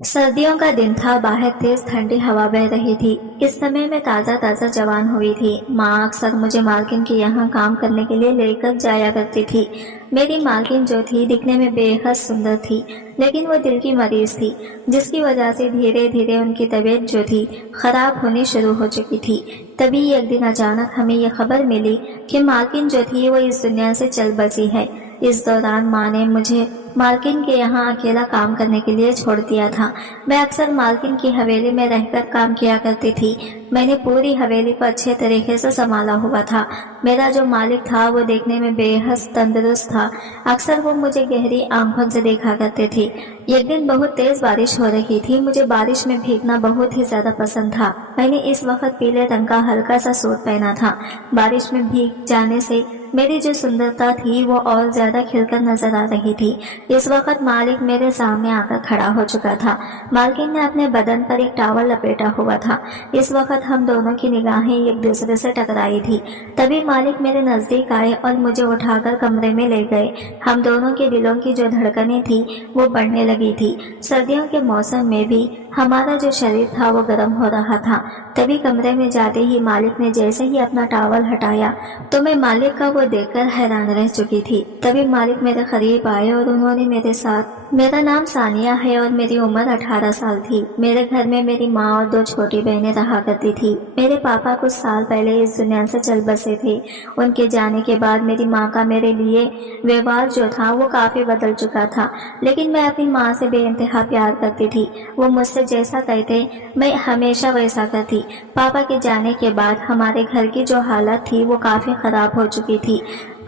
सर्दियों का दिन था। बाहर तेज ठंडी हवा बह रही थी। इस समय मैं ताज़ा ताज़ा जवान हुई थी। माँ अक्सर मुझे मालकिन के यहाँ काम करने के लिए लेकर जाया करती थी। मेरी मालकिन जो थी दिखने में बेहद सुंदर थी, लेकिन वो दिल की मरीज थी, जिसकी वजह से धीरे धीरे उनकी तबीयत जो थी खराब होनी शुरू हो चुकी थी। तभी एक दिन अचानक हमें यह खबर मिली कि मालकिन जो थी वो इस दुनिया से चल बसी है। इस दौरान माँ ने मुझे मालकिन के यहाँ अकेला काम करने के लिए छोड़ दिया था। मैं अक्सर मालकिन की हवेली में रहकर काम किया करती थी। मैंने पूरी हवेली को अच्छे तरीके से संभाला हुआ था। मेरा जो मालिक था वो देखने में बेहद तंदुरुस्त था। अक्सर वो मुझे गहरी आंखों से देखा करते थे। एक दिन बहुत तेज बारिश हो रही थी। मुझे बारिश में भीगना बहुत ही ज्यादा पसंद था। मैंने इस वक्त पीले रंग का हल्का सा सूट पहना था। बारिश में भीग जाने से मेरी जो सुंदरता थी वो और ज्यादा खिलकर नजर आ रही थी। इस वक्त मालिक मेरे सामने आकर खड़ा हो चुका था। मालकिन ने अपने बदन पर एक टॉवल लपेटा हुआ था। इस वक्त हम दोनों की निगाहें एक दूसरे से टकराई थी। तभी मालिक मेरे नजदीक आए और मुझे उठाकर कमरे में ले गए। हम दोनों के दिलों की जो धड़कनें थी वो बढ़ने लगी थी। सर्दियों के मौसम में भी हमारा जो शरीर था वो गर्म हो रहा था। तभी कमरे में जाते ही मालिक ने जैसे ही अपना टॉवल हटाया तो मैं मालिक का वो देखकर हैरान रह चुकी थी। तभी मालिक मेरे करीब आए और उन्होंने मेरे साथ, मेरा नाम सानिया है और मेरी उम्र 18 साल थी। मेरे घर में मेरी माँ और 2 छोटी बहनें रहा करती थी। मेरे पापा कुछ साल पहले इस दुनिया से चल बसे थे। उनके जाने के बाद मेरी माँ का मेरे लिए व्यवहार जो था वो काफी बदल चुका था, लेकिन मैं अपनी माँ से बेइंतहा प्यार करती थी। वो मुझसे जैसा कहते मैं हमेशा वैसा करती। पापा के जाने के बाद हमारे घर की जो हालत थी वो काफी खराब हो चुकी थी।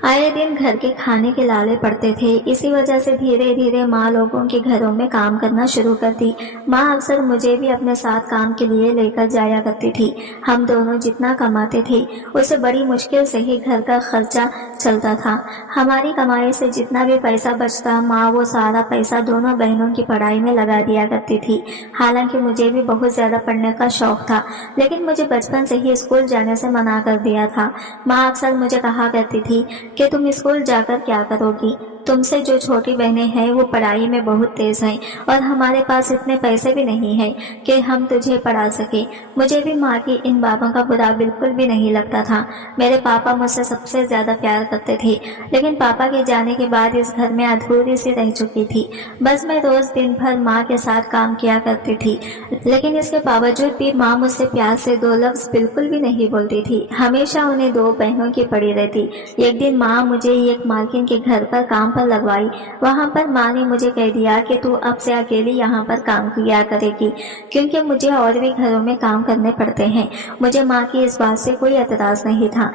आए दिन घर के खाने के लाले पड़ते थे। इसी वजह से धीरे धीरे माँ लोगों के घरों में काम करना शुरू कर दी। माँ अक्सर मुझे भी अपने साथ काम के लिए लेकर जाया करती थी। हम दोनों जितना कमाते थे उससे बड़ी मुश्किल से ही घर का खर्चा चलता था। हमारी कमाई से जितना भी पैसा बचता माँ वो सारा पैसा दोनों बहनों की पढ़ाई में लगा दिया करती थी। हालांकि मुझे भी बहुत ज्यादा पढ़ने का शौक था, लेकिन मुझे बचपन से ही स्कूल जाने से मना कर दिया था। माँ अक्सर मुझे कहा करती थी कि तुम स्कूल जाकर क्या करोगी, तुमसे जो छोटी बहनें हैं वो पढ़ाई में बहुत तेज हैं और हमारे पास इतने पैसे भी नहीं हैं कि हम तुझे पढ़ा सके। मुझे भी माँ की इन बातों का बुरा बिल्कुल भी नहीं लगता था। मेरे पापा मुझसे सबसे ज्यादा प्यार करते थे, लेकिन पापा के जाने के बाद इस घर में अधूरी सी रह चुकी थी। बस मैं रोज दिन भर माँ के साथ काम किया करती थी, लेकिन इसके बावजूद भी माँ मुझसे प्यार से 2 लफ्ज बिल्कुल भी नहीं बोलती थी। हमेशा उन्हें 2 बहनों की पड़ी रहती। एक दिन माँ मुझे एक मालकिन के घर पर काम पर लगवाई। वहाँ पर माँ ने मुझे कह दिया कि तू अब से अकेली यहाँ पर काम किया करेगी, क्योंकि मुझे और भी घरों में काम करने पड़ते हैं। मुझे माँ की इस बात से कोई एतराज नहीं था।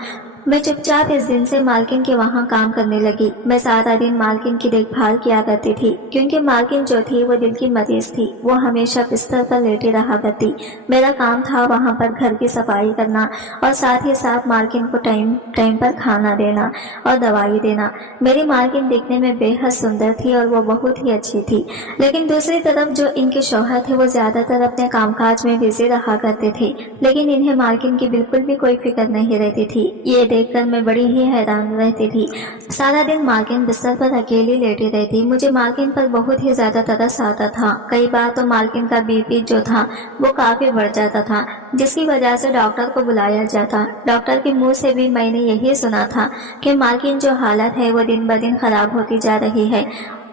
मैं चुपचाप इस दिन से मालकिन के वहाँ काम करने लगी। मैं सारा दिन मालकिन की देखभाल किया करती थी, क्योंकि मालकिन जो थी वो दिल की मरीज थी। वो हमेशा बिस्तर पर लेटी रहा करती। मेरा काम था वहाँ पर घर की सफाई करना और साथ ही साथ मालकिन को टाइम टाइम पर खाना देना और दवाई देना। मेरी मालकिन देखने में बेहद सुंदर थी और वो बहुत ही अच्छी थी, लेकिन दूसरी तरफ जो इनके शौहर थे वो ज्यादातर अपने कामकाज में बिजी रहा करते थे, लेकिन इन्हें मालकिन की बिल्कुल भी कोई फिक्र नहीं रहती थी। ये देखकर मैं बड़ी ही हैरान रहती थी। सारा दिन मालकिन बिस्तर पर अकेली लेटी रहती। मुझे मालकिन पर बहुत ही ज्यादा तरस आता था। कई बार तो मालकिन का बीपी जो था वो काफी बढ़ जाता था, जिसकी वजह से डॉक्टर को बुलाया जाता। डॉक्टर के मुंह से भी मैंने यही सुना था कि मालकिन जो हालत है वो दिन ब दिन खराब होती जा रही है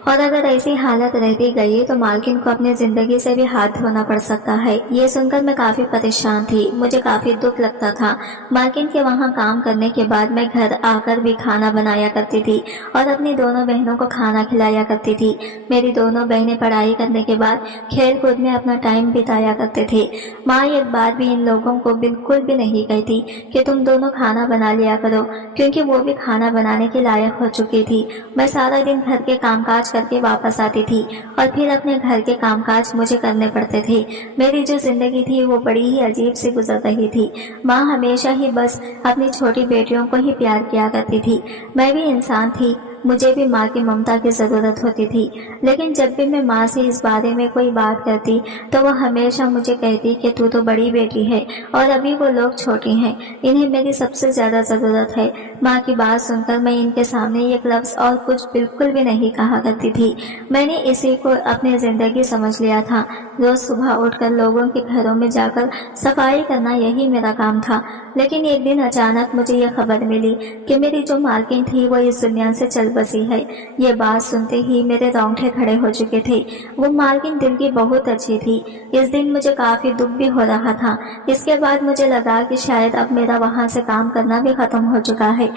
और अगर ऐसी हालत रहती गई तो मालकिन को अपनी जिंदगी से भी हाथ धोना पड़ सकता है। ये सुनकर मैं काफी परेशान थी। मुझे काफी दुख लगता था। मालकिन के वहाँ काम करने के बाद मैं घर आकर भी खाना बनाया करती थी और अपनी दोनों बहनों को खाना खिलाया करती थी। मेरी दोनों बहनें पढ़ाई करने के बाद खेल कूद में अपना टाइम बिताया करते थे। माँ एक बार भी इन लोगों को बिल्कुल भी नहीं कहती कि तुम दोनों खाना बना लिया करो, क्योंकि वो भी खाना बनाने के लायक हो चुकी थी। मैं सारा दिन घर के कामकाज करके वापस आती थी और फिर अपने घर के कामकाज मुझे करने पड़ते थे। मेरी जो जिंदगी थी वो बड़ी ही अजीब सी गुजर रही थी। माँ हमेशा ही बस अपनी छोटी बेटियों को ही प्यार किया करती थी। मैं भी इंसान थी, मुझे भी माँ की ममता की ज़रूरत होती थी, लेकिन जब भी मैं माँ से इस बारे में कोई बात करती तो वो हमेशा मुझे कहती कि तू तो बड़ी बेटी है और अभी वो लोग छोटी हैं, इन्हें मेरी सबसे ज़्यादा ज़रूरत है। माँ की बात सुनकर मैं इनके सामने एक लफ्ज़ और कुछ बिल्कुल भी नहीं कहा करती थी। मैंने इसी को अपनी ज़िंदगी समझ लिया था। रोज़ सुबह उठकर लोगों के घरों में जाकर सफाई करना यही मेरा काम था। लेकिन एक दिन अचानक मुझे यह खबर मिली कि मेरी जो मालकिन थी वो इस दुनिया से चल बसी है। ये बात सुनते ही मेरे रोंगटे खड़े हो चुके थे। वो मालकिन दिल की बहुत अच्छी थी। इस दिन मुझे काफ़ी दुख भी हो रहा था। इसके बाद मुझे लगा कि शायद अब मेरा वहाँ से काम करना भी खत्म हो चुका है,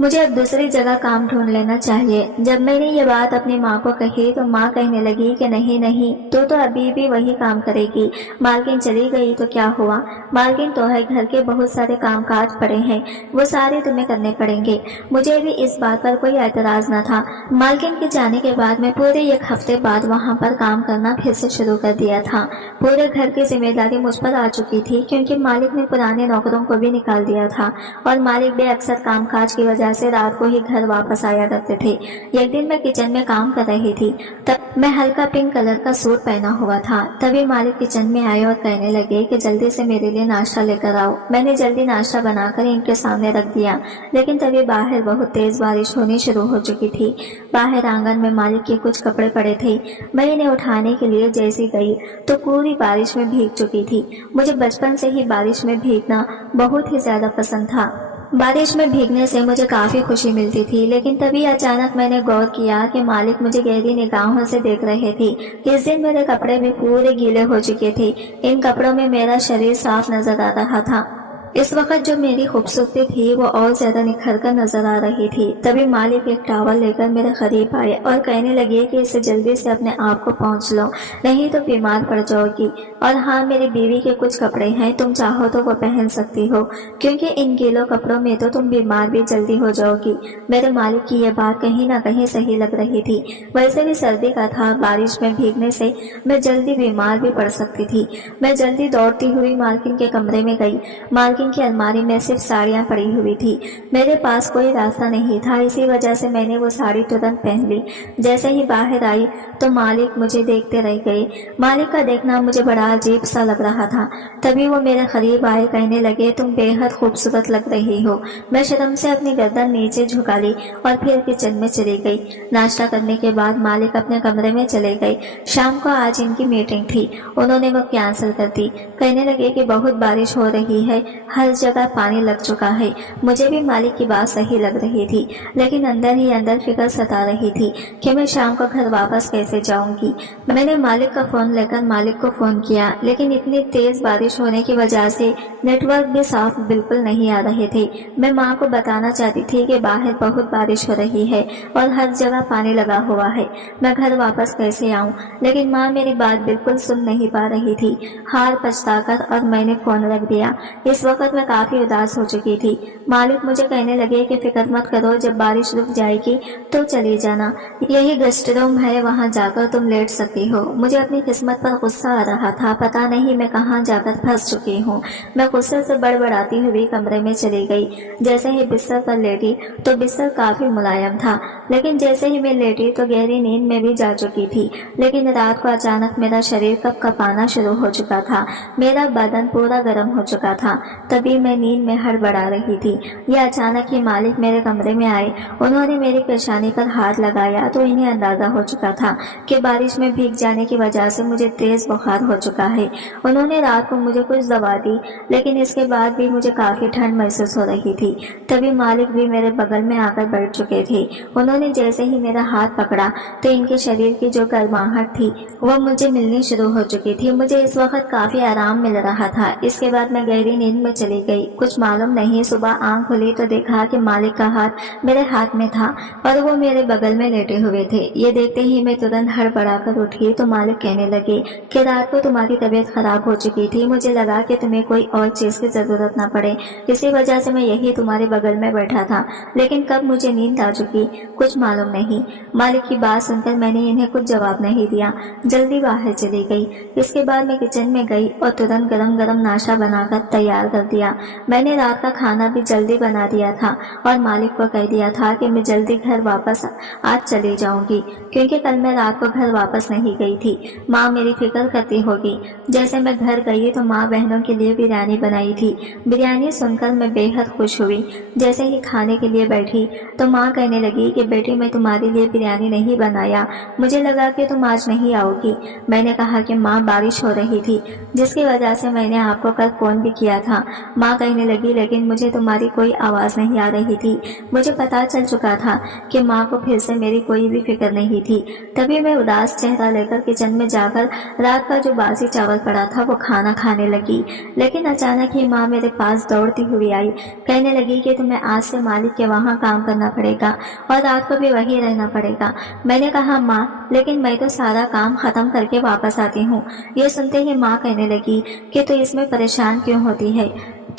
मुझे अब दूसरी जगह काम ढूंढ लेना चाहिए। जब मैंने ये बात अपनी माँ को कही तो माँ कहने लगी कि नहीं नहीं, तू तो अभी भी वही काम करेगी। मालकिन चली गई तो क्या हुआ, मालकिन तो है, घर के बहुत सारे कामकाज पड़े हैं, वो सारे तुम्हें करने पड़ेंगे। मुझे भी इस बात पर कोई एतराज न था। मालकिन के जाने के बाद मैं पूरे एक हफ्ते बाद वहाँ पर काम करना फिर से शुरू कर दिया था। पूरे घर की जिम्मेदारी मुझ पर आ चुकी थी, क्योंकि मालिक ने पुराने नौकरों को भी निकाल दिया था और मालिक भी अक्सर कामकाज की वजह से रात को ही घर वापस आया करते थे। एक दिन मैं किचन में काम कर रही थी, तब मैं हल्का पिंक कलर का सूट पहना हुआ था। तभी मालिक किचन में आए और कहने लगे कि जल्दी से मेरे लिए नाश्ता लेकर आओ। मैंने जल्दी नाश्ता बनाकर इनके सामने रख दिया, लेकिन तभी बाहर बहुत तेज बारिश होनी शुरू हो चुकी थी। बाहर आंगन में मालिक के कुछ कपड़े पड़े थे। मैं इन्हें उठाने के लिए जैसी गई तो पूरी बारिश में भीग चुकी थी। मुझे बचपन से ही बारिश में भीगना बहुत ही ज्यादा पसंद था। बारिश में भीगने से मुझे काफी खुशी मिलती थी, लेकिन तभी अचानक मैंने गौर किया कि मालिक मुझे गहरी निगाहों से देख रहे थे। इस दिन मेरे कपड़े भी पूरे गीले हो चुके थे। इन कपड़ों में मेरा शरीर साफ नजर आ रहा था। इस वक्त जो मेरी खूबसूरती थी वो और ज्यादा निखर कर नजर आ रही थी। तभी मालिक एक टॉवल लेकर मेरे करीब आए और कहने लगे कि इसे जल्दी से अपने आप को पहुंच लो, नहीं तो बीमार पड़ जाओगी। और हाँ, मेरी बीवी के कुछ कपड़े हैं, तुम चाहो तो वो पहन सकती हो, क्योंकि इन गीलों कपड़ों में तो तुम बीमार भी जल्दी हो जाओगी। मेरे मालिक की ये बात कहीं ना कहीं सही लग रही थी। वैसे भी सर्दी का था, बारिश में भीगने से मैं जल्दी बीमार भी पड़ सकती थी। मैं जल्दी दौड़ती हुई मालकिन के कमरे में गई। मालकिन की अलमारी में सिर्फ साड़ियां पड़ी हुई थी। मेरे पास कोई रास्ता नहीं था, इसी वजह से मैंने वो साड़ी तुरंत पहन ली। जैसे ही बाहर आई तो मालिक मुझे देखते रह गए। मालिक का देखना मुझे बड़ा अजीब सा लग रहा था। तभी वो मेरे करीब आए, कहने लगे तुम बेहद खूबसूरत लग रही हो। मैं शर्म से अपनी गर्दन नीचे झुका ली और फिर किचन में चली गई। नाश्ता करने के बाद मालिक अपने कमरे में चले गए। शाम को आज इनकी मीटिंग थी, उन्होंने वो कैंसिल कर दी। कहने लगे कि बहुत बारिश हो रही है, हर जगह पानी लग चुका है। मुझे भी मालिक की बात सही लग रही थी, लेकिन अंदर ही अंदर फिक्र सता रही थी कि मैं शाम को घर वापस कैसे जाऊंगी। मैंने मालिक का फोन लेकर मालिक को फोन किया, लेकिन इतनी तेज बारिश होने की वजह से नेटवर्क भी साफ बिल्कुल नहीं आ रहे थे। मैं माँ को बताना चाहती थी कि बाहर बहुत बारिश हो रही है और हर जगह पानी लगा हुआ है, मैं घर वापस कैसे आऊँ, लेकिन माँ मेरी बात बिल्कुल सुन नहीं पा रही थी। हार पछताकर और मैंने फोन रख दिया। इस वक्त मैं काफी उदास हो चुकी थी। मालिक मुझे कहने लगे कि फिक्र मत करो, जब बारिश रुक जाएगी तो चली जाना, यही गेस्ट रूम है, वहाँ जाकर तुम लेट सकती हो। मुझे अपनी किस्मत पर गुस्सा आ रहा था, पता नहीं मैं कहाँ जाकर फंस चुकी हूँ। मैं गुस्से से बड़बड़ाती हुई कमरे में चली गई। जैसे ही बिस्तर पर लेटी तो बिस्तर काफी मुलायम था, लेकिन जैसे ही मैं लेटी तो गहरी नींद में भी जा चुकी थी। लेकिन रात को अचानक मेरा शरीर कँपना शुरू हो चुका था, मेरा बदन पूरा गर्म हो चुका था। तभी मैं नींद में हड़बड़ा रही थी। यह अचानक ही मालिक मेरे कमरे में आए। उन्होंने मेरी पेशानी पर हाथ लगाया तो इन्हें अंदाजा हो चुका था कि बारिश में भीग जाने की वजह से मुझे तेज बुखार हो चुका है। उन्होंने रात को मुझे कुछ दवा दी, लेकिन इसके बाद भी मुझे काफी ठंड महसूस हो रही थी। तभी मालिक भी मेरे बगल में आकर बैठ चुके थे। उन्होंने जैसे ही मेरा हाथ पकड़ा तो इनके शरीर की जो गर्माहट थी वो मुझे मिलनी शुरू हो चुकी थी। मुझे इस वक्त काफी आराम मिल रहा था। इसके बाद मैं गहरी नींद में चली गई। कुछ मालूम नहीं, सुबह आंख खुली तो देखा कि मालिक का हाथ मेरे हाथ में था और वो मेरे बगल में लेटे हुए थे। ये देखते ही मैं तुरंत हड़बड़ा कर उठी तो मालिक कहने लगे कि रात को तुम्हारी तबीयत खराब हो चुकी थी, मुझे लगा कि तुम्हें कोई और चीज की जरूरत ना पड़े, इसी वजह से मैं यही तुम्हारे बगल में बैठा था, लेकिन कब मुझे नींद आ चुकी कुछ मालूम नहीं। मालिक की बात सुनकर मैंने इन्हें कुछ जवाब नहीं दिया, जल्दी बाहर चली गई। इसके बाद मैं किचन में गई और तुरंत गरम गरम नाश्ता बनाकर तैयार कर दिया। मैंने रात का खाना भी जल्दी बना दिया था और मालिक को कह दिया था कि मैं जल्दी घर वापस आज चली जाऊंगी, क्योंकि कल मैं रात को घर वापस नहीं गई थी। माँ मेरी फिक्र करती होगी। जैसे मैं घर गई तो माँ बहनों के लिए बिरयानी बनाई थी। बिरयानी सुनकर मैं बेहद खुश हुई। जैसे ही खाने के लिए बैठी तो माँ कहने लगी कि बेटी, मैं तुम्हारे लिए बिरयानी नहीं बनाया, मुझे लगा कि तुम आज नहीं आओगी। मैंने कहा कि माँ बारिश हो रही थी, जिसकी वजह से मैंने आपको कल फोन भी किया था। माँ कहने लगी लेकिन मुझे तुम्हारी कोई आवाज़ नहीं आ रही थी। मुझे पता चल चुका था कि माँ को फिर से मेरी कोई भी फिक्र नहीं थी। तभी मैं उदास चेहरा लेकर किचन में जाकर रात का जो बासी चावल पड़ा था वो खाना खाने लगी। लेकिन अचानक ही माँ मेरे पास दौड़ती हुई आई। कहने लगी कि तुम्हें आज से मालिक के वहाँ काम करना पड़ेगा और रात को भी वहीं रहना पड़ेगा। मैंने कहा माँ, लेकिन मैं तो सारा काम खत्म करके वापस आती हूँ। ये सुनते ही माँ कहने लगी कि तू इसमें परेशान क्यों होती है,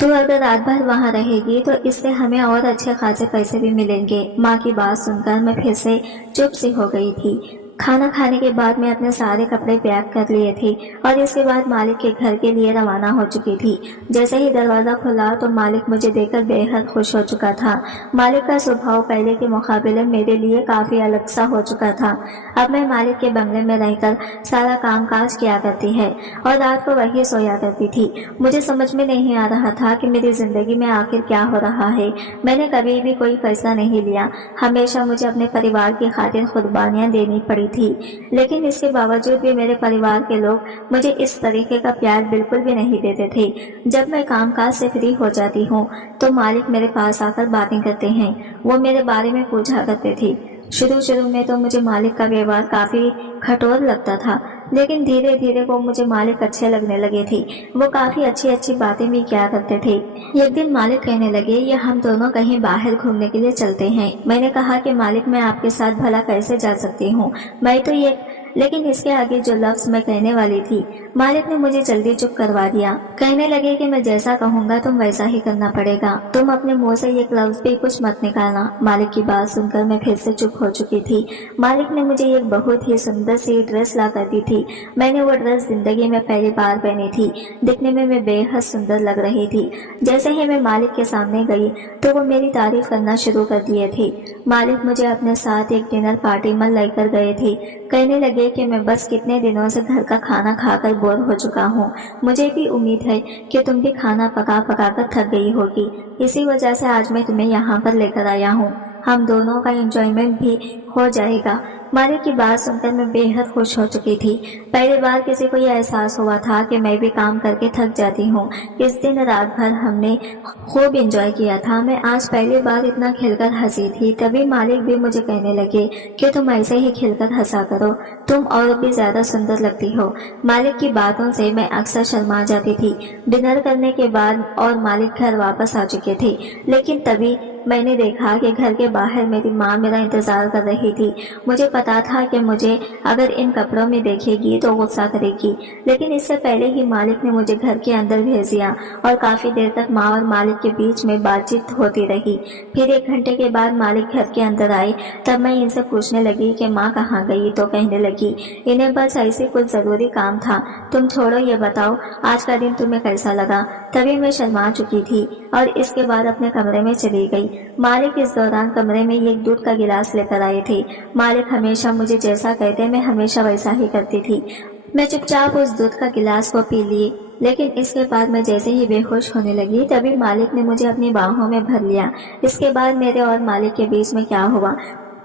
तू अगर रात भर वहाँ रहेगी तो इससे हमें और अच्छे खासे पैसे भी मिलेंगे। माँ की बात सुनकर मैं फिर से चुप सी हो गई थी। खाना खाने के बाद मैं अपने सारे कपड़े पैक कर लिए थे और इसके बाद मालिक के घर के लिए रवाना हो चुकी थी। जैसे ही दरवाज़ा खुला तो मालिक मुझे देखकर बेहद खुश हो चुका था। मालिक का स्वभाव पहले के मुकाबले मेरे लिए काफ़ी अलग सा हो चुका था। अब मैं मालिक के बंगले में रहकर सारा काम काज किया करती है और रात को वही सोया करती थी। मुझे समझ में नहीं आ रहा था कि मेरी ज़िंदगी में आखिर क्या हो रहा है। मैंने कभी भी कोई फैसला नहीं लिया। हमेशा मुझे अपने परिवार की खातिर कुर्बानियाँ देनी पड़ी थी, लेकिन इसके बावजूद भी मेरे परिवार के लोग मुझे इस तरीके का प्यार बिल्कुल भी नहीं देते थे। जब मैं कामकाज से फ्री हो जाती हूँ तो मालिक मेरे पास आकर बातें करते हैं। वो मेरे बारे में पूछा करते थे। शुरू में तो मुझे मालिक का व्यवहार काफ़ी कठोर लगता था, लेकिन धीरे धीरे वो मुझे मालिक अच्छे लगने लगे थे। वो काफ़ी अच्छी अच्छी बातें भी किया करते थे। एक दिन मालिक कहने लगे ये हम दोनों कहीं बाहर घूमने के लिए चलते हैं। मैंने कहा कि मालिक, मैं आपके साथ भला कैसे जा सकती हूँ, मैं तो ये, लेकिन इसके आगे जो लफ्ज मैं कहने वाली थी मालिक ने मुझे जल्दी चुप करवा दिया। कहने लगे कि मैं जैसा कहूँगा तुम वैसा ही करना पड़ेगा, तुम अपने मुंह से एक लफ्ज भी कुछ मत निकालना। मालिक की बात सुनकर मैं फिर से चुप हो चुकी थी। मालिक ने मुझे एक बहुत ही सुंदर सी ड्रेस ला कर दी थी। मैंने वो ड्रेस जिंदगी में पहली बार पहनी थी। दिखने में मैं बेहद सुंदर लग रही थी। जैसे ही मैं मालिक के सामने गई तो वो मेरी तारीफ करना शुरू कर दिए थे। मालिक मुझे अपने साथ एक डिनर पार्टी में लेकर गए थे। कहने लगे कि मैं बस कितने दिनों से घर का खाना खाकर बोर हो चुका हूँ। मुझे भी उम्मीद है कि तुम भी खाना पका पका कर थक गई होगी, इसी वजह से आज मैं तुम्हें यहाँ पर लेकर आया हूँ। हम दोनों का एंजॉयमेंट भी हो जाएगा। मालिक की बात सुनकर मैं बेहद खुश हो चुकी थी। पहली बार किसी को यह एहसास हुआ था कि मैं भी काम करके थक जाती हूँ। इस दिन रात भर हमने खूब एंजॉय किया था। मैं आज पहली बार इतना खिलकर हंसी थी। तभी मालिक भी मुझे कहने लगे कि तुम ऐसे ही खिलकर हंसा करो, तुम और भी ज्यादा सुंदर लगती हो। मालिक की बातों से मैं अक्सर शर्मा जाती थी। डिनर करने के बाद और मालिक घर वापस आ चुके थे, लेकिन तभी मैंने देखा कि घर के बाहर मेरी माँ मेरा इंतजार कर रही थी। मुझे पता था कि मुझे अगर इन कपड़ों में देखेगी तो गुस्सा करेगी, लेकिन इससे पहले ही मालिक ने मुझे घर के अंदर भेज दिया और काफी देर तक माँ और मालिक के बीच में बातचीत होती रही। फिर 1 घंटे के बाद मालिक घर के अंदर आए। तब मैं इनसे पूछने लगी कि माँ कहाँ गई, तो कहने लगी इन्हें बस ऐसे कुछ जरूरी काम था, तुम छोड़ो, ये बताओ आज का दिन तुम्हें कैसा लगा। तभी मैं शर्मा चुकी थी और इसके बाद अपने कमरे में चली गई। मालिक इस दौरान कमरे में एक दूध का गिलास लेकर आए थे। मालिक हमेशा मुझे जैसा कहते मैं हमेशा वैसा ही करती थी। मैं चुपचाप उस दूध का गिलास को पी ली, लेकिन इसके बाद मैं जैसे ही बेहोश होने लगी तभी मालिक ने मुझे अपनी बाहों में भर लिया। इसके बाद मेरे और मालिक के बीच में क्या हुआ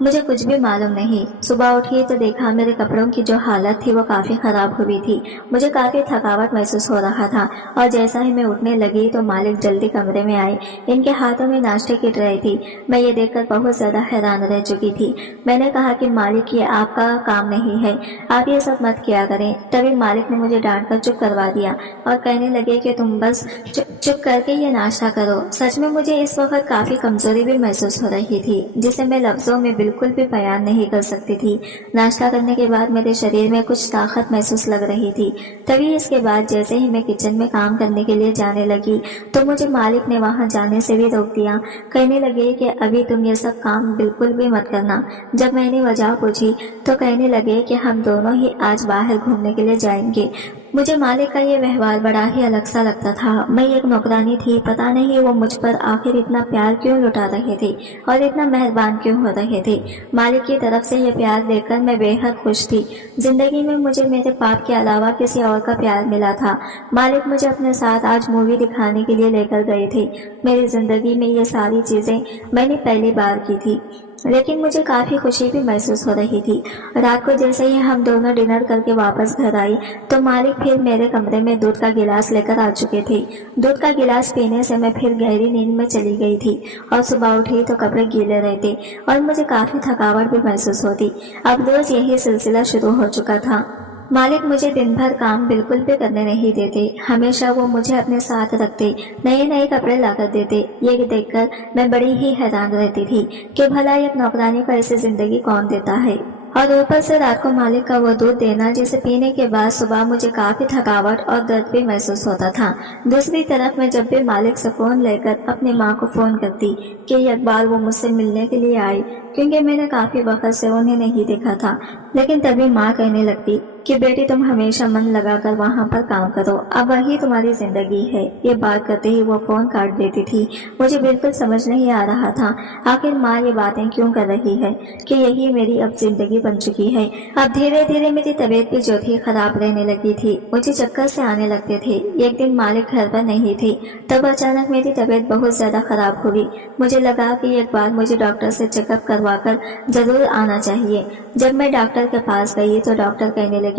मुझे कुछ भी मालूम नहीं। सुबह उठी तो देखा मेरे कपड़ों की जो हालत थी वो काफ़ी ख़राब हुई थी। मुझे काफ़ी थकावट महसूस हो रहा था और जैसा ही मैं उठने लगी तो मालिक जल्दी कमरे में आए। इनके हाथों में नाश्ते की ट्रे थी। मैं ये देखकर बहुत ज़्यादा हैरान रह चुकी थी। मैंने कहा कि मालिक, ये आपका काम नहीं है, आप ये सब मत किया करें। तभी मालिक ने मुझे डांट कर चुप करवा दिया और कहने लगे कि तुम बस चुप करके ये नाश्ता करो। सच में मुझे इस वक्त काफ़ी कमज़ोरी भी महसूस हो रही थी, जिसे मैं लफ्ज़ों में बिल्कुल भी बयान नहीं कर सकती थी। नाश्ता करने के बाद मेरे शरीर में कुछ ताकत महसूस लग रही थी। तभी इसके बाद जैसे ही मैं किचन में काम करने के लिए जाने लगी तो मुझे मालिक ने वहां जाने से भी रोक दिया। कहने लगे कि अभी तुम ये सब काम बिल्कुल भी मत करना। जब मैंने वजह पूछी तो कहने लगे कि हम दोनों ही आज बाहर घूमने के लिए जाएंगे। मुझे मालिक का ये व्यवहार बड़ा ही अलग सा लगता था। मैं एक नौकरानी थी, पता नहीं वो मुझ पर आखिर इतना प्यार क्यों लुटा रहे थे और इतना मेहरबान क्यों हो रहे थे। मालिक की तरफ से ये प्यार देखकर मैं बेहद खुश थी। जिंदगी में मुझे मेरे पाप के अलावा किसी और का प्यार मिला था। मालिक मुझे अपने साथ आज मूवी दिखाने के लिए लेकर गए थे। मेरी जिंदगी में ये सारी चीजें मैंने पहली बार की थी, लेकिन मुझे काफ़ी खुशी भी महसूस हो रही थी। रात को जैसे ही हम दोनों डिनर करके वापस घर आए तो मालिक फिर मेरे कमरे में दूध का गिलास लेकर आ चुके थे। दूध का गिलास पीने से मैं फिर गहरी नींद में चली गई थी और सुबह उठी तो कपड़े गीले रहते और मुझे काफ़ी थकावट भी महसूस होती। अब रोज़ यही सिलसिला शुरू हो चुका था। मालिक मुझे दिन भर काम बिल्कुल भी करने नहीं देते। हमेशा वो मुझे अपने साथ रखते, नए नए कपड़े लाकर देते। ये देखकर मैं बड़ी ही हैरान रहती थी कि भला एक नौकरानी को ऐसी जिंदगी कौन देता है। और ऊपर से रात को मालिक का वो दूध देना जिसे पीने के बाद सुबह मुझे काफी थकावट और दर्द भी महसूस होता था। दूसरी तरफ मैं जब भी मालिक से फोन लेकर अपनी माँ को फोन करती कि एक बार वो मुझसे मिलने के लिए आए, क्योंकि मैंने काफी वक्त से उन्हें नहीं देखा था। लेकिन तभी माँ कहने लगती कि बेटी तुम हमेशा मन लगाकर वहाँ पर काम करो, अब वही तुम्हारी जिंदगी है। ये बात करते ही वो फोन काट देती थी। मुझे बिल्कुल समझ नहीं आ रहा था आखिर माँ ये बातें क्यों कर रही है कि यही मेरी अब जिंदगी बन चुकी है। अब धीरे धीरे मेरी तबीयत भी जो थी खराब रहने लगी थी। मुझे चक्कर से आने लगते थे। एक दिन मालिक घर पर नहीं थे, तब अचानक मेरी तबीयत बहुत ज्यादा खराब हुई। मुझे लगा कि एक बार मुझे डॉक्टर से चेकअप करवाकर जरूर आना चाहिए। जब मैं डॉक्टर के पास गई तो डॉक्टर कहने लगी,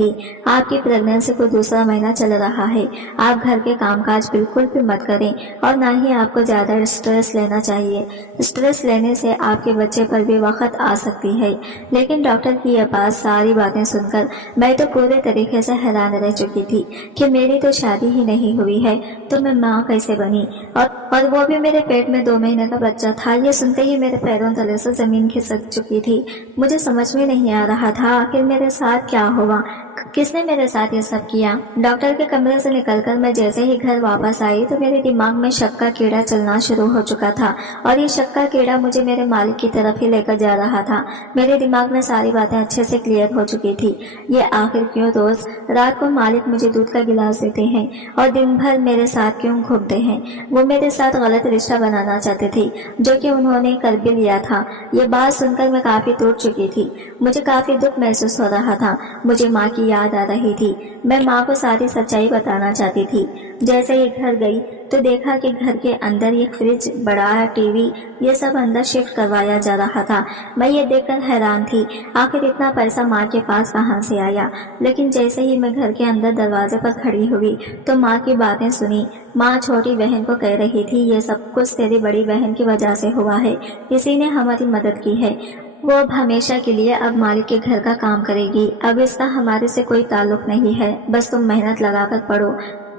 आपकी प्रेगनेंसी को दूसरा महीना चल रहा है, आप घर के कामकाज बिल्कुल भी मत करें और ना ही आपको ज्यादा स्ट्रेस लेना चाहिए। स्ट्रेस लेने से आपके बच्चे पर भी वक्त आ सकती है। लेकिन डॉक्टर की यह बात सारी बातें सुनकर मैं तो पूरे तरीके से हैरान रह चुकी थी कि मेरी तो शादी ही नहीं हुई है तो मैं माँ कैसे बनी, और वो भी मेरे पेट में 2 महीने का बच्चा था। ये सुनते ही मेरे पैरों तले से जमीन खिसक चुकी थी। मुझे समझ में नहीं आ रहा था आखिर मेरे साथ क्या हुआ, किसने मेरे साथ ये सब किया। डॉक्टर के कमरे से निकलकर मैं जैसे ही घर वापस आई तो मेरे दिमाग में शक का कीड़ा चलना शुरू हो चुका था और ये शक का कीड़ा मुझे मेरे मालिक की तरफ ही लेकर जा रहा था। मेरे दिमाग में सारी बातें अच्छे से क्लियर हो चुकी थी। ये आखिर क्यों रोज रात को मालिक मुझे दूध का गिलास देते हैं और दिन भर मेरे साथ क्यों घूमते हैं। वो मेरे साथ गलत रिश्ता बनाना चाहते थे, जो कि उन्होंने कर भी लिया था। ये बात सुनकर मैं काफी टूट चुकी थी। मुझे काफी दुख महसूस हो रहा था। मुझे माँ की याद आ रही थी। मैं माँ को सारी सच्चाई बताना चाहती थी। जैसे ही घर गई तो देखा कि घर के अंदर एक फ्रिज, बड़ा टीवी, ये सब अंदर शिफ्ट करवाया जा रहा था। मैं ये देखकर हैरान थी आखिर इतना पैसा माँ के पास कहाँ से आया। लेकिन जैसे ही मैं घर के अंदर दरवाजे पर खड़ी हुई तो माँ की बातें सुनी। माँ छोटी बहन को कह रही थी, ये सब कुछ तेरी बड़ी बहन की वजह से हुआ है, किसी ने हमारी मदद की है। वो अब हमेशा के लिए अब मालिक के घर का काम करेगी। अब इसका हमारे से कोई ताल्लुक नहीं है। बस तुम मेहनत लगाकर पढ़ो,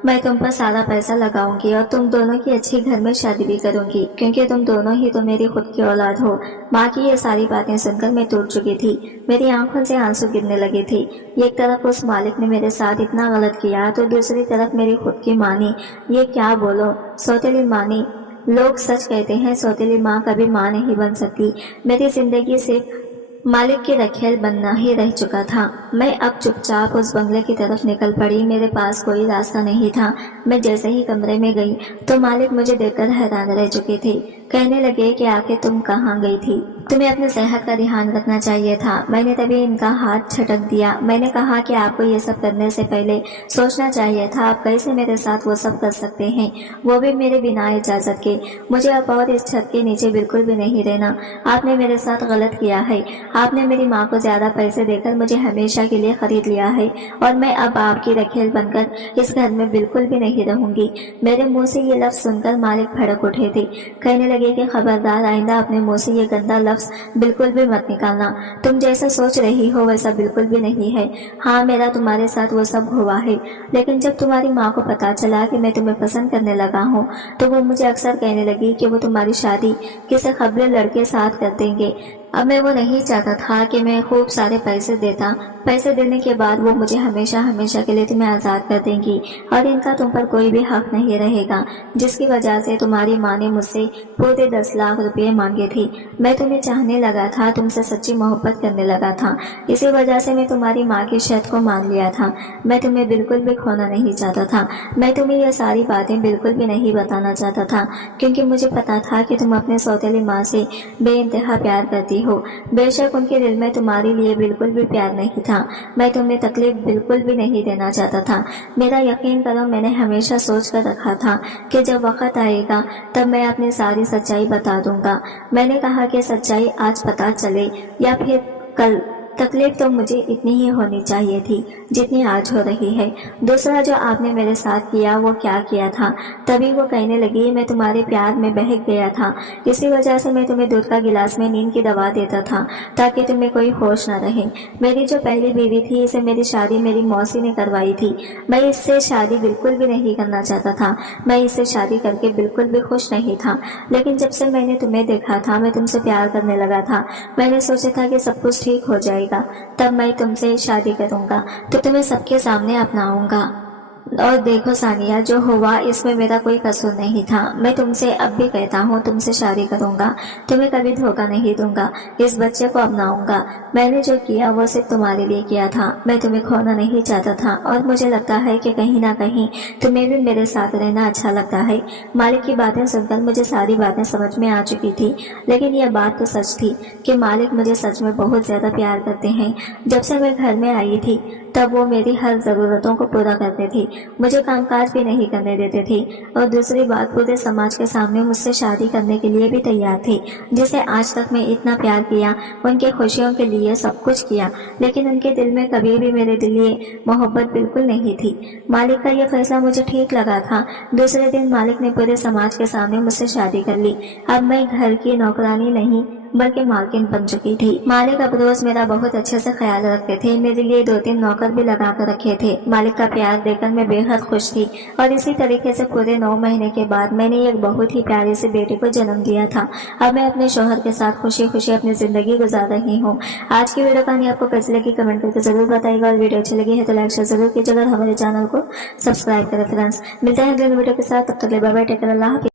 मैं तुम पर सारा पैसा लगाऊंगी और तुम दोनों की अच्छी घर में शादी भी करूंगी, क्योंकि तुम दोनों ही तो मेरी खुद की औलाद हो। माँ की ये सारी बातें सुनकर मैं टूट चुकी थी। मेरी आंखों से आंसू गिरने लगे थे। एक तरफ उस मालिक ने मेरे साथ इतना गलत किया तो दूसरी तरफ मेरी खुद की माँ ने, ये क्या बोलो, सौतेली माँ ने। लोग सच कहते हैं सौतेली माँ कभी माँ नहीं बन सकती। मेरी जिंदगी सिर्फ मालिक की रखेल बनना ही रह चुका था। मैं अब चुपचाप उस बंगले की तरफ निकल पड़ी। मेरे पास कोई रास्ता नहीं था। मैं जैसे ही कमरे में गई तो मालिक मुझे देखकर हैरान रह चुके थे। कहने लगे कि आखिर तुम कहाँ गई थी, तुम्हें अपनी सेहत का ध्यान रखना चाहिए था। मैंने तभी इनका हाथ झटक दिया। मैंने कहा कि आपको ये सब करने से पहले सोचना चाहिए था, आप कैसे मेरे साथ वो सब कर सकते हैं, वो भी मेरे बिना इजाजत के। मुझे अब और इस छत के नीचे बिल्कुल भी नहीं रहना। आपने मेरे साथ गलत किया है। आपने मेरी माँ को ज्यादा पैसे देकर मुझे हमेशा के लिए खरीद लिया है और मैं अब आपकी रखेल बनकर इस घर में बिल्कुल भी नहीं रहूंगी। मेरे मुंह से ये लफ्ज सुनकर मालिक भड़क उठे थे। कहने लगे कि खबरदार, आइंदा अपने मुंह से ये गंदा लफ्ज बिल्कुल भी मत निकालना। तुम जैसा सोच रही हो वैसा बिल्कुल भी नहीं है। हाँ, मेरा तुम्हारे साथ वो सब हुआ है, लेकिन जब तुम्हारी माँ को पता चला कि मैं तुम्हें पसंद करने लगा हूँ तो वो मुझे अक्सर कहने लगी कि वो तुम्हारी शादी किसी खबले लड़के साथ कर देंगे। अब मैं वो नहीं चाहता था कि मैं खूब सारे पैसे देता। पैसे देने के बाद वो मुझे हमेशा हमेशा के लिए तुम्हें आज़ाद कर देंगी और इनका तुम पर कोई भी हक नहीं रहेगा, जिसकी वजह से तुम्हारी माँ ने मुझसे पूरे 10 लाख रुपए मांगे थे। मैं तुम्हें चाहने लगा था, तुमसे सच्ची मोहब्बत करने लगा था। इसी वजह से मैं तुम्हारी माँ की शर्त को मान लिया था। मैं तुम्हें बिल्कुल भी खोना नहीं चाहता था। मैं तुम्हें ये सारी बातें बिल्कुल भी नहीं बताना चाहता था, क्योंकि मुझे पता था कि तुम अपने सौतेली माँ से बेइंतहा प्यार करती हो। बेशक उनके दिल में तुम्हारे लिए बिल्कुल भी प्यार नहीं था। मैं तुम्हें तकलीफ बिल्कुल भी नहीं देना चाहता था। मेरा यकीन करो, मैंने हमेशा सोच कर रखा था कि जब वक्त आएगा तब मैं अपनी सारी सच्चाई बता दूंगा। मैंने कहा कि सच्चाई आज पता चले या फिर कल, तकलीफ तो मुझे इतनी ही होनी चाहिए थी जितनी आज हो रही है। दूसरा जो आपने मेरे साथ किया वो क्या किया था? तभी वो कहने लगी, मैं तुम्हारे प्यार में बहक गया था। इसी वजह से मैं तुम्हें दूध का गिलास में नींद की दवा देता था ताकि तुम्हें कोई होश न रहे। मेरी जो पहली बीवी थी, इसे मेरी शादी मेरी मौसी ने करवाई थी। मैं इससे शादी बिल्कुल भी नहीं करना चाहता था। मैं इससे शादी करके बिल्कुल भी खुश नहीं था। लेकिन जब से मैंने तुम्हें देखा था, मैं तुमसे प्यार करने लगा था। मैंने सोचा था कि सब कुछ ठीक हो जाएगा, तब मैं तुमसे शादी करूंगा, तो तुम्हें सबके सामने अपनाऊंगा। और देखो सानिया, जो हुआ इसमें मेरा कोई कसूर नहीं था। मैं तुमसे अब भी कहता हूँ, तुमसे शादी करूंगा, तुम्हें कभी धोखा नहीं दूंगा, इस बच्चे को अपनाऊंगा। मैंने जो किया वो सिर्फ तुम्हारे लिए किया था। मैं तुम्हें खोना नहीं चाहता था और मुझे लगता है कि कहीं ना कहीं तुम्हें भी मेरे साथ रहना अच्छा लगता है। मालिक की बातें सुनकर मुझे सारी बातें समझ में आ चुकी थी, लेकिन यह बात तो सच थी कि मालिक मुझे सच में बहुत ज्यादा प्यार करते हैं। जब से मैं घर में आई थी तब वो मेरी हर जरूरतों को पूरा करते थे, मुझे कामकाज भी नहीं करने देते थे और दूसरी बात, पूरे समाज के सामने मुझसे शादी करने के लिए भी तैयार थे। जिसे आज तक मैं इतना प्यार किया, उनके खुशियों के लिए सब कुछ किया, लेकिन उनके दिल में कभी भी मेरे लिए मोहब्बत बिल्कुल नहीं थी। मालिक का यह फैसला मुझे ठीक लगा था। दूसरे दिन मालिक ने पूरे समाज के सामने मुझसे शादी कर ली। अब मैं घर की नौकरानी नहीं बल्कि मालकिन बन चुकी थी। मालिक अब रोज मेरा बहुत अच्छे से ख्याल रखते थे। मेरे लिए 2-3 नौकर भी लगा कर रखे थे। मालिक का प्यार देखकर मैं बेहद खुश थी और इसी तरीके से पूरे 9 महीने के बाद मैंने एक बहुत ही प्यारी सी बेटी को जन्म दिया था। अब मैं अपने शौहर के साथ खुशी खुशी अपनी जिंदगी गुजार रही हूँ। आज की वीडियो कहानी आपको कैसी लगी कमेंट करके जरूर बताइएगा और वीडियो अच्छी लगी है तो लाइक शेयर जरूर कीजिएगा और हमारे चैनल को सब्सक्राइब करें। फ्रेंड्स, मिलते हैं अगले वीडियो के साथ, तब तक के लिए बाय बाय, टेक केयर, अल्लाह हाफिज़।